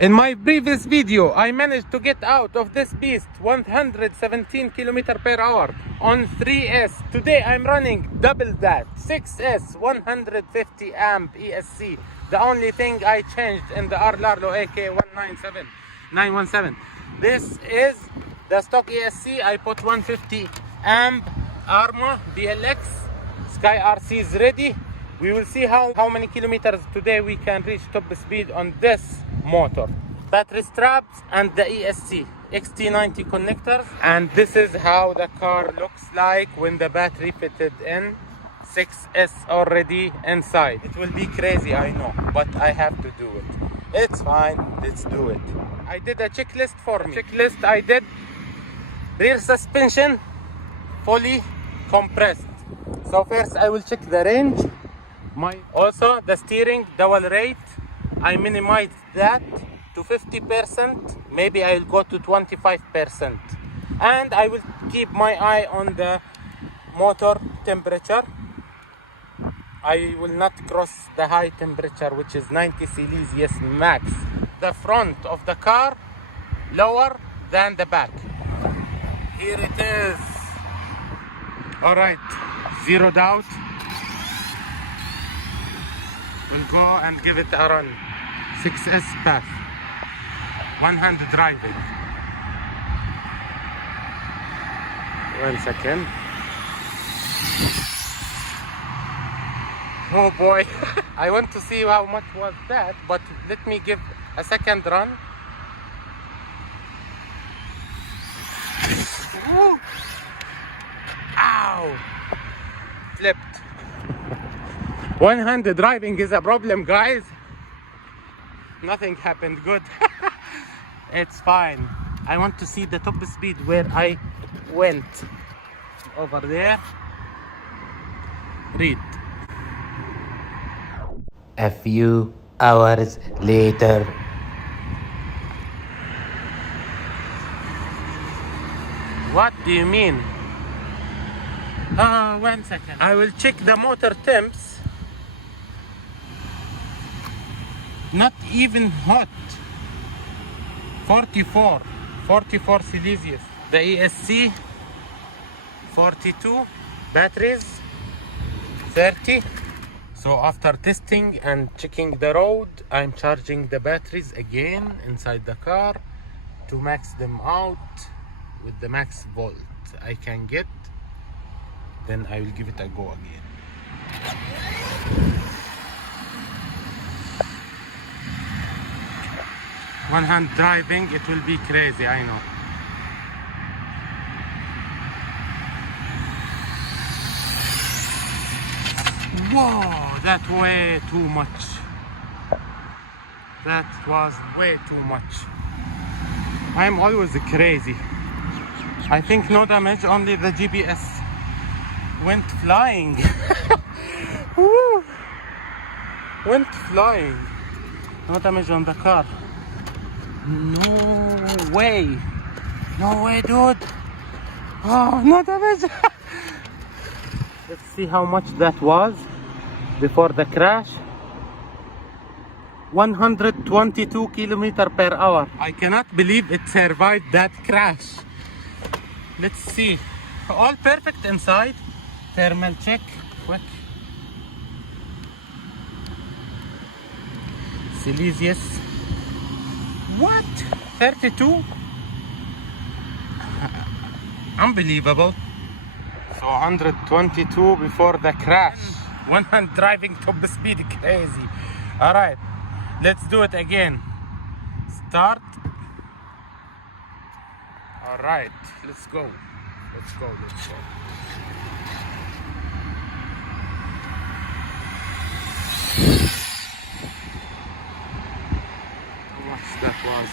In my previous video, I managed to get out of this beast 117 km/h on 3S. Today I'm running double that, 6S, 150 amp ESC. The only thing I changed in the RLarlo AK 917. This is the stock ESC. I put 150 amp Arma BLX. Sky RC is ready. We will see how many kilometers today we can reach top speed on this motor. Battery straps and the ESC XT90 connectors, and this is how the car looks like when the battery fitted in. 6S already inside. It will be crazy, I know, but I have to do it. It's fine, let's do it. I did a checklist for me. Checklist I did: rear suspension fully compressed. So first I will check the range. Also the steering dual rate, I minimized that to 50%. Maybe I'll go to 25%. And I will keep my eye on the motor temperature. I will not cross the high temperature, which is 90 Celsius max. The front of the car lower than the back. Here it is. All right, zeroed out. We'll go and give it a run. 6S path. 100 driving. 1 second. Oh boy. I want to see how much was that, but let me give a second run. Woo! Ow! Flipped. 100 driving is a problem, guys. Nothing happened good. It's fine. I want to see the top speed where I went. Over there. Read. A few hours later. What do you mean? 1 second. I will check the motor temps. Not even hot. 44 Celsius. The ESC 42. Batteries 30. So after testing and checking the road, I'm charging the batteries again inside the car to max them out with the max volt I can get. Then I will give it a go again. One hand driving, it will be crazy, I know. Whoa, that's way too much. That was way too much. I'm always crazy. I think no damage, only the GPS went flying. Woo. Went flying. No damage on the car. No way. No way, dude. Oh, no damage. Let's see how much that was before the crash. 122 km/h. I cannot believe it survived that crash. Let's see. All perfect inside. Thermal check, quick. Celsius. What? 32? Unbelievable. So 122 before the crash. 100 driving top speed, crazy. All right, let's do it again. Start. All right, let's go. Let's go. How much that was?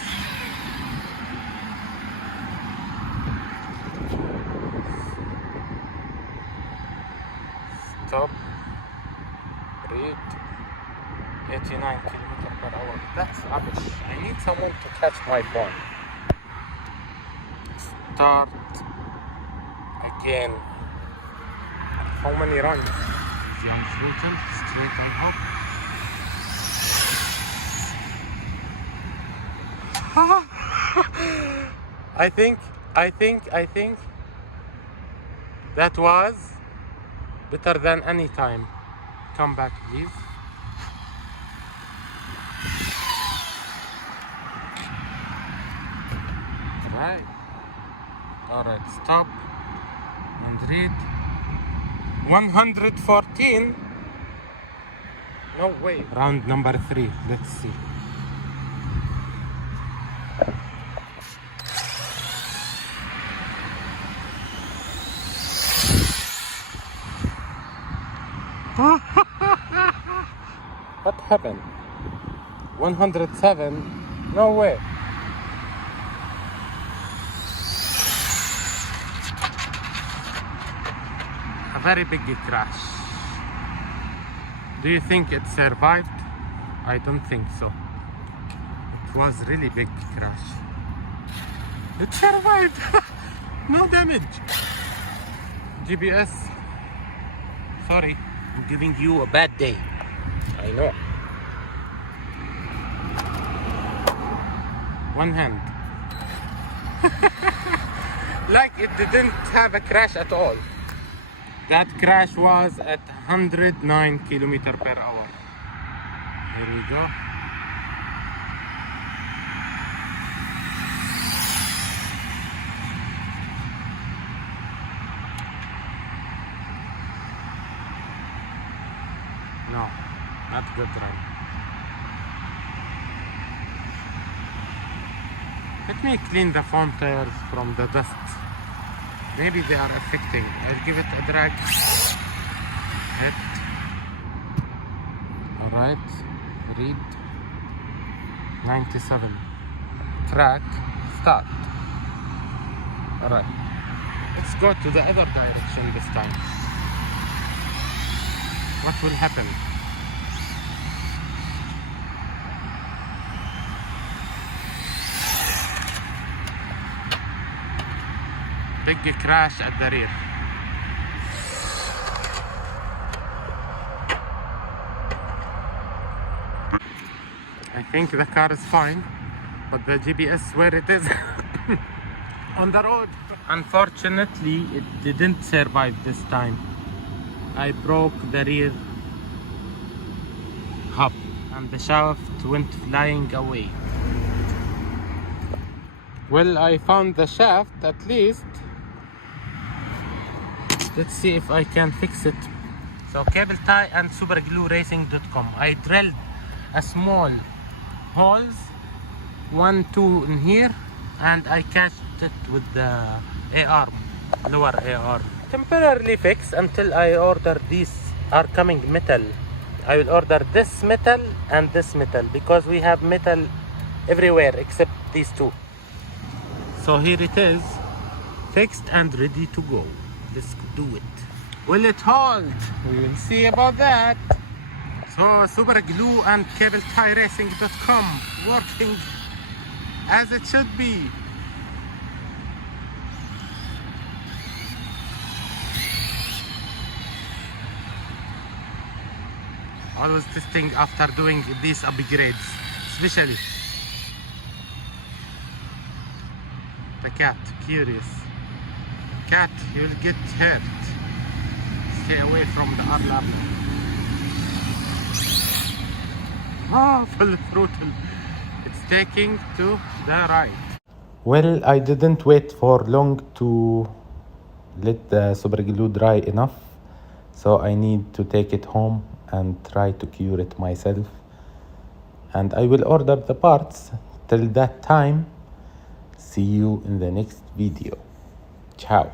Stop. Read. 89 km/h. That's rubbish. I need someone to catch my phone. Start again. How many runs? Young throttle, straight on up. I think that was better than any time. Come back, please. Right. Alright, stop and read. 114. No way. Round number 3. Let's see. What happened? 107? No way. A very big crash. Do you think it survived? I don't think so. It was really big crash. It survived. No damage. GPS. Sorry, I'm giving you a bad day. I know. One hand. Like it didn't have a crash at all. That crash was at 109 kilometers per hour. Here we go. No, not good run. Let me clean the front tires from the dust. Maybe they are affecting. I'll give it a drag. Hit. Alright. Read. 97. Track. Start. Alright. Let's go to the other direction this time. What will happen? Big crash at the rear. I think the car is fine, but the GPS where it is on the road. Unfortunately, it didn't survive this time. I broke the rear hub and the shaft went flying away. Well, I found the shaft at least. Let's see if I can fix it. So cable tie and superglueracing.com. I drilled a small holes, 1, 2 in here, and I catched it with the A-arm, lower A-arm. Temporarily fixed until I order these are coming metal. I will order this metal and this metal because we have metal everywhere except these two. So here it is, fixed and ready to go. Let's do it. Will it hold? We will see about that. So super glue and cable tie racing.com working as it should be. Always testing after doing these upgrades, especially the cat, curious. Cat, you will get hurt. Stay away from the alarm. Oh, full throttle. It's taking to the right. Well, I didn't wait for long to let the super glue dry enough, so I need to take it home and try to cure it myself. And I will order the parts. Till that time, see you in the next video. Ciao.